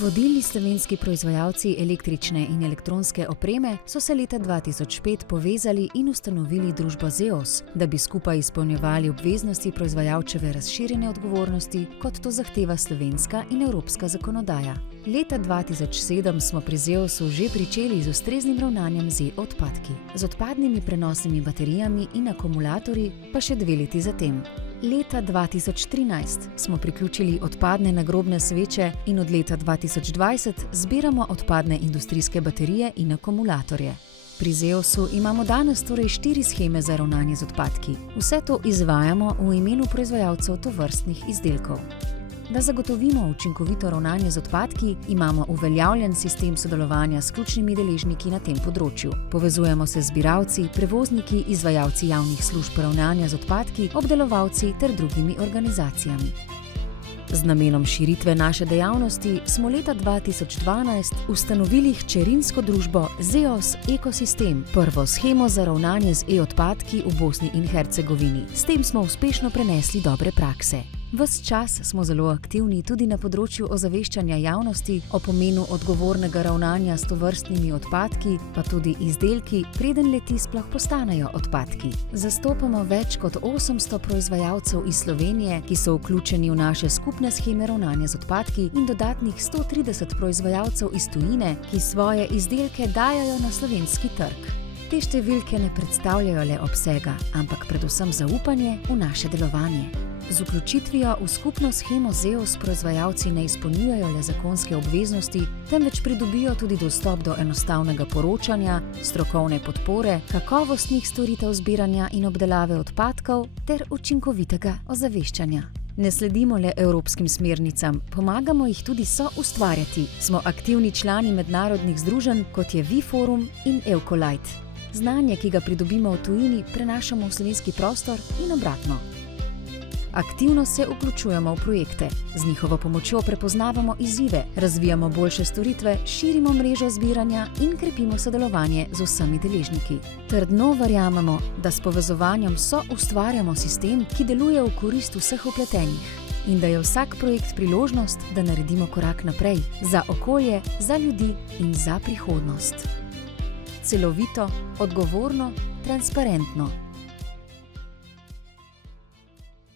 Vodilni slovenski proizvajalci električne in elektronske opreme so se leta 2005 povezali in ustanovili družbo ZEOS, da bi skupaj izpolnjevali obveznosti proizvajalčeve razširjene odgovornosti, kot to zahteva slovenska in evropska zakonodaja. Leta 2007 smo pri ZEOS-u že pričeli z ustreznim ravnanjem z odpadki, z odpadnimi prenosnimi baterijami in akumulatorji pa še 2 leti zatem. Leta 2013 smo priključili odpadne nagrobne sveče in od leta 2020 zbiramo odpadne industrijske baterije in akumulatorje. Pri ZEOS-u imamo danes torej 4 sheme za ravnanje z odpadki. Vse to izvajamo v imenu proizvajalcev tovrstnih izdelkov. Da zagotovimo učinkovito ravnanje z odpadki, imamo uveljavljen sistem sodelovanja s ključnimi deležniki na tem področju. Povezujemo se z zbiralci, prevozniki, izvajalci javnih služb ravnanja z odpadki, obdelovalci ter drugimi organizacijami. Z namenom širitve naše dejavnosti smo leta 2012 ustanovili hčerinsko družbo ZEOS Ekosistem, prvo shemo za ravnanje z e-odpadki v Bosni in Hercegovini. S tem smo uspešno prenesli dobre prakse. Ves čas smo zelo aktivni tudi na področju ozaveščanja javnosti o pomenu odgovornega ravnanja s tovrstnimi odpadki, pa tudi izdelki, preden le-ti sploh postanejo odpadki. Zastopamo več kot 800 proizvajalcev iz Slovenije, ki so vključeni v naše skupne sheme ravnanja z odpadki, in dodatnih 130 proizvajalcev iz tujine, ki svoje izdelke dajajo na slovenski trg. Te številke ne predstavljajo le obsega, ampak predvsem zaupanje v naše delovanje. Z vključitvijo v skupno shemo ZEOS proizvajalci ne izpolnjujejo le zakonske obveznosti, temveč pridobijo tudi dostop do enostavnega poročanja, strokovne podpore, kakovostnih storitev zbiranja in obdelave odpadkov ter učinkovitega ozaveščanja. Ne sledimo le evropskim smernicam, pomagamo jih tudi soustvarjati. Smo aktivni člani mednarodnih združenj, kot je WiForum in Eucolite. Znanje, ki ga pridobimo v tujini, prenašamo v slovenski prostor in obratno. Aktivno se vključujemo v projekte. Z njihovo pomočjo prepoznavamo izzive, razvijamo boljše storitve, širimo mrežo zbiranja in krepimo sodelovanje z vsemi deležniki. Trdno verjamemo, da s povezovanjem soustvarjamo sistem, ki deluje v korist vseh vpletenih. In da je vsak projekt priložnost, da naredimo korak naprej, za okolje, za ljudi in za prihodnost. Celovito, odgovorno, transparentno.